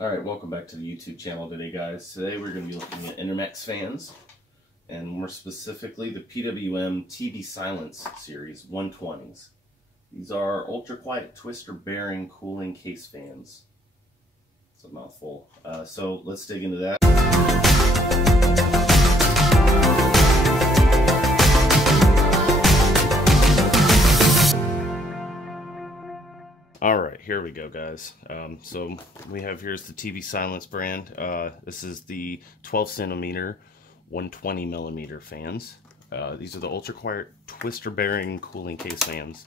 Alright, welcome back to the YouTube channel today, guys. Today we're going to be looking at Enermax fans, and more specifically the PWM T.B Silence Series 120s. These are ultra-quiet twister bearing cooling case fans. It's a mouthful. So let's dig into that. Alright, here we go, guys. So we have here's the T.B Silence brand. This is the 12 centimeter 120 millimeter fans. These are the ultra quiet twister bearing cooling case fans.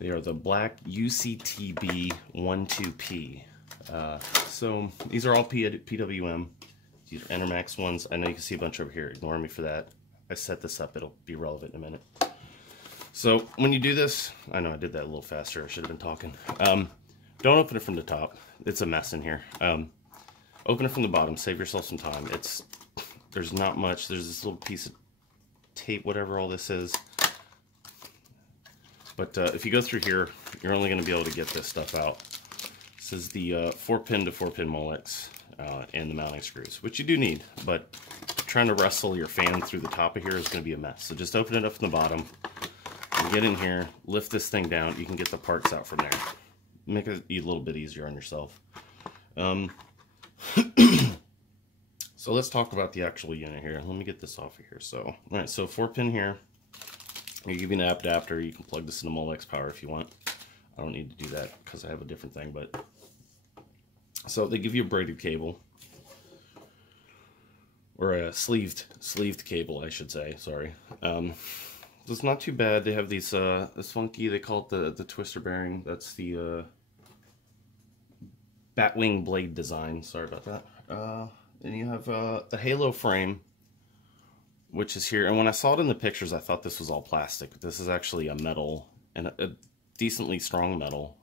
They are the black UCTB12P. So these are all PWM. These are Enermax ones. I know you can see a bunch over here. Ignore me for that. I set this up. It'll be relevant in a minute. So when you do this, I know I did that a little faster. I should have been talking. Don't open it from the top. It's a mess in here. Open it from the bottom. Save yourself some time. There's not much. There's this little piece of tape, whatever all this is. But if you go through here, you're only going to be able to get this stuff out. This is the 4-pin to 4-pin Molex and the mounting screws, which you do need. But trying to wrestle your fan through the top of here is going to be a mess. So just open it up from the bottom. Get in here, lift this thing down, you can get the parts out from there. Make it a little bit easier on yourself. So let's talk about the actual unit here. Let me get this off of here. So, alright, so 4-pin here. You give you an adapter, you can plug this into Molex power if you want. I don't need to do that because I have a different thing, but so they give you a braided cable. Or a sleeved cable, I should say, sorry. It's not too bad. They have these this funky, they call it the twister bearing. That's the batwing blade design. Sorry about that. And you have the halo frame, which is here. And when I saw it in the pictures, I thought this was all plastic. But this is actually a metal, and a decently strong metal.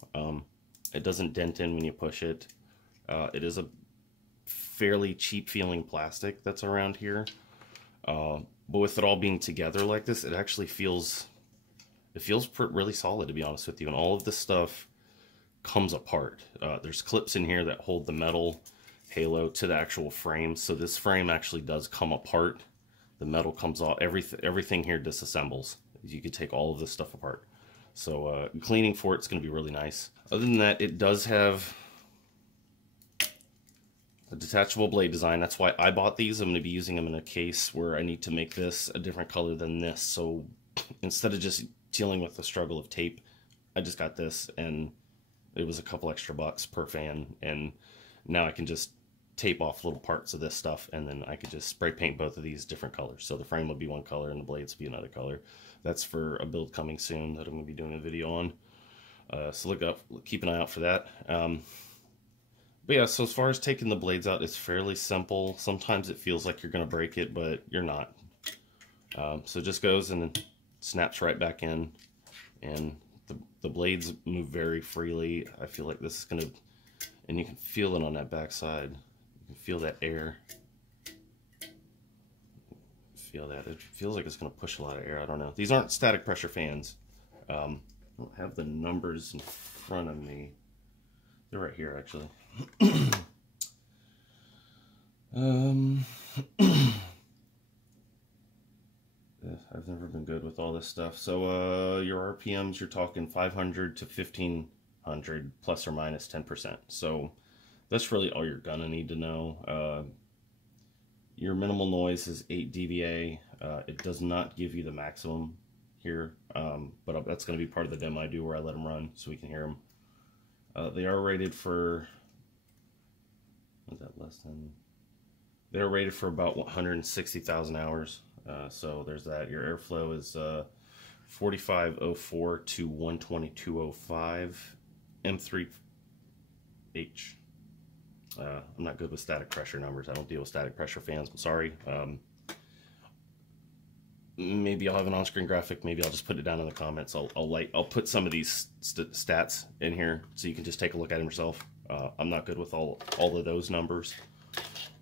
It doesn't dent in when you push it. It is a fairly cheap feeling plastic that's around here. But with it all being together like this, it actually feels really solid, to be honest with you. And all of this stuff comes apart. There's clips in here that hold the metal halo to the actual frame. So this frame actually does come apart. The metal comes off. Everything here disassembles. You could take all of this stuff apart. So cleaning for it's going to be really nice. Other than that, it does have a detachable blade design. That's why I bought these. I'm going to be using them in a case where I need to make this a different color than this. So instead of just dealing with the struggle of tape, I just got this, and it was a couple extra bucks per fan. And now I can just tape off little parts of this stuff, and then I could just spray paint both of these different colors. So the frame will be one color and the blades will be another color. That's for a build coming soon that I'm going to be doing a video on. So keep an eye out for that. But yeah, so as far as taking the blades out, it's fairly simple. Sometimes it feels like you're going to break it, but you're not. So it just goes and then snaps right back in. And the blades move very freely. I feel like this is going to... And you can feel it on that back side. You can feel that air. Feel that. It feels like it's going to push a lot of air. I don't know. These aren't static pressure fans. I don't have the numbers in front of me. They're right here, actually. I've never been good with all this stuff. So your RPMs, you're talking 500 to 1500 plus or minus 10%. So that's really all you're gonna need to know. Your minimal noise is 8 dBA. It does not give you the maximum here, but that's going to be part of the demo I do where I let them run so we can hear them. They are rated for, what is that, less than, they're rated for about 160,000 hours. So there's that. Your airflow is 4504 to 12205 M3H. I'm not good with static pressure numbers. I don't deal with static pressure fans. I'm sorry. Maybe I'll have an on-screen graphic. Maybe I'll just put it down in the comments. I'll put some of these stats in here so you can just take a look at them yourself. I'm not good with all of those numbers.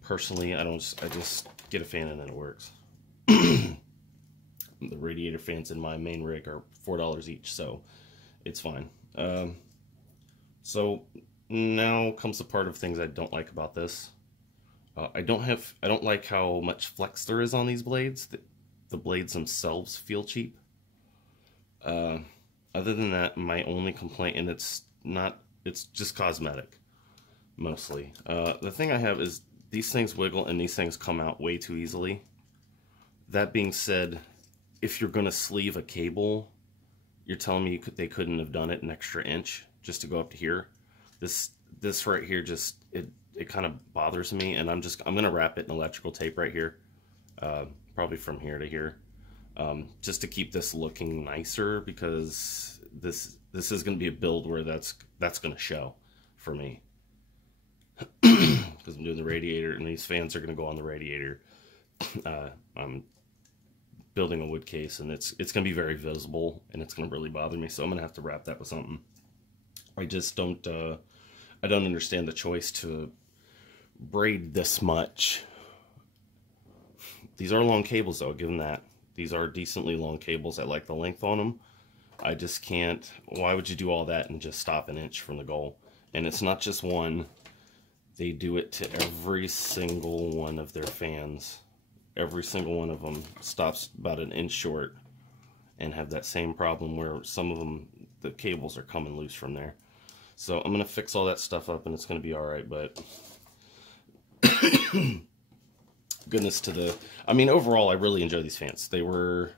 Personally, I just get a fan and then it works. The radiator fans in my main rig are $4 each, so it's fine. So now comes the part of things I don't like about this. I don't like how much flex there is on these blades. The blades themselves feel cheap. Other than that, my only complaint, and it's just cosmetic, mostly. The thing I have is these things wiggle and these things come out way too easily. That being said, if you're going to sleeve a cable, you're telling me they couldn't have done it an extra inch just to go up to here. This right here just, it kind of bothers me, and I'm going to wrap it in electrical tape right here, probably from here to here, just to keep this looking nicer, because this is going to be a build where that's going to show for me, because I'm doing the radiator, and these fans are going to go on the radiator. I'm building a wood case, and it's going to be very visible, and it's going to really bother me, so I'm going to have to wrap that with something. I just don't I don't understand the choice to braid this much. These are long cables, though, give them that. These are decently long cables. I like the length on them. I just can't. Why would you do all that and just stop an inch from the goal? And it's not just one. They do it to every single one of their fans. Every single one of them stops about an inch short, and have that same problem where some of them, the cables are coming loose from there. So I'm going to fix all that stuff up, and it's going to be alright, but goodness to the... I mean, overall, I really enjoy these fans. They were...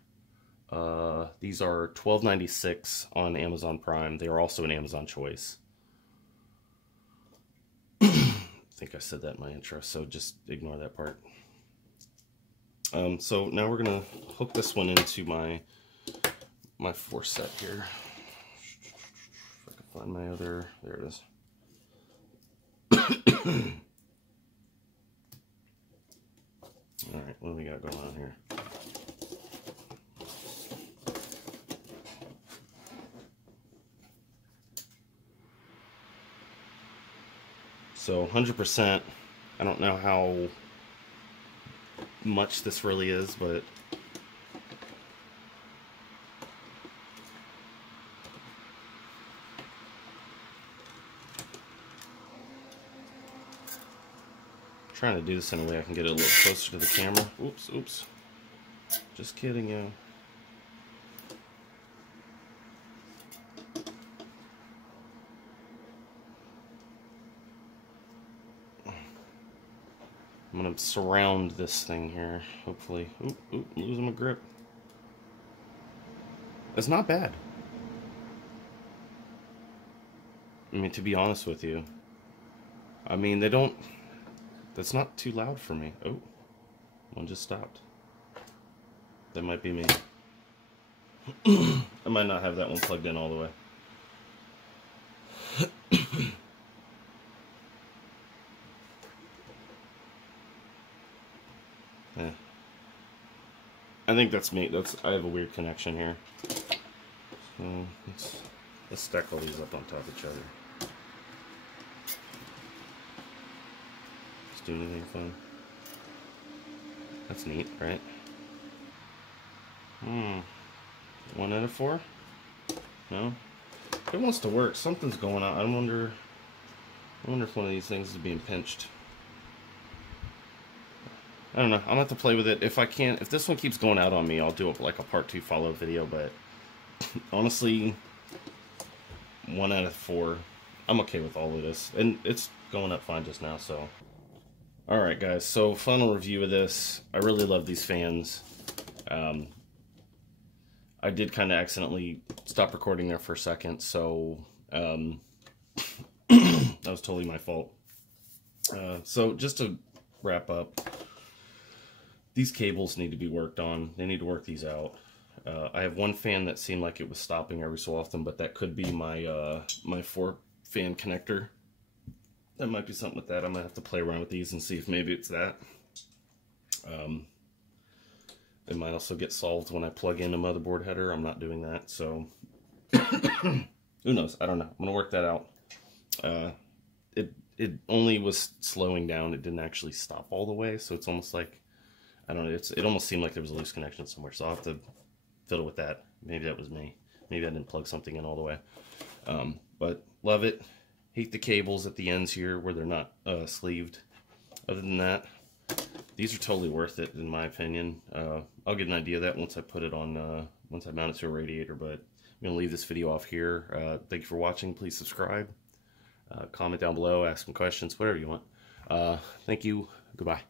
these are $12.96 on Amazon Prime. They are also an Amazon Choice. I think I said that in my intro, so just ignore that part. So now we're going to hook this one into my set here. If I can find my other... There it is. Alright, what do we got going on here? So 100%, I don't know how much this really is, but I'm trying to do this in a way I can get it a little closer to the camera. Oops. Just kidding, you. I'm going to surround this thing here, hopefully. Oop, losing my grip. It's not bad. I mean, to be honest with you. I mean, that's not too loud for me. Oh, one just stopped. That might be me. I might not have that one plugged in all the way. Yeah. I think that's me. I have a weird connection here. So let's stack all these up on top of each other. Let's do anything fun. That's neat, right? 1 out of 4? No? It wants to work. Something's going on. I wonder if one of these things is being pinched. I don't know. I'll have to play with it. If this one keeps going out on me, I'll do like a part 2 follow-up video, but honestly, 1 out of 4, I'm okay with all of this. And it's going up fine just now, so. Alright guys, so final review of this. I really love these fans. I did kind of accidentally stop recording there for a second, so that was totally my fault. So just to wrap up, these cables need to be worked on. They need to work these out. I have one fan that seemed like it was stopping every so often, but that could be my my 4-fan connector. That might be something with that. I might have to play around with these and see if maybe it's that. It might also get solved when I plug in a motherboard header. I'm not doing that, so who knows? I don't know. I'm gonna work that out. It only was slowing down. It didn't actually stop all the way, so it's almost like, I don't know. It almost seemed like there was a loose connection somewhere, so I'll have to fiddle with that. Maybe that was me. Maybe I didn't plug something in all the way. But love it. Hate the cables at the ends here where they're not sleeved. Other than that, these are totally worth it in my opinion. I'll get an idea of that once I put it on, once I mount it to a radiator, but I'm going to leave this video off here. Thank you for watching. Please subscribe. Comment down below, ask some questions, whatever you want. Thank you. Goodbye.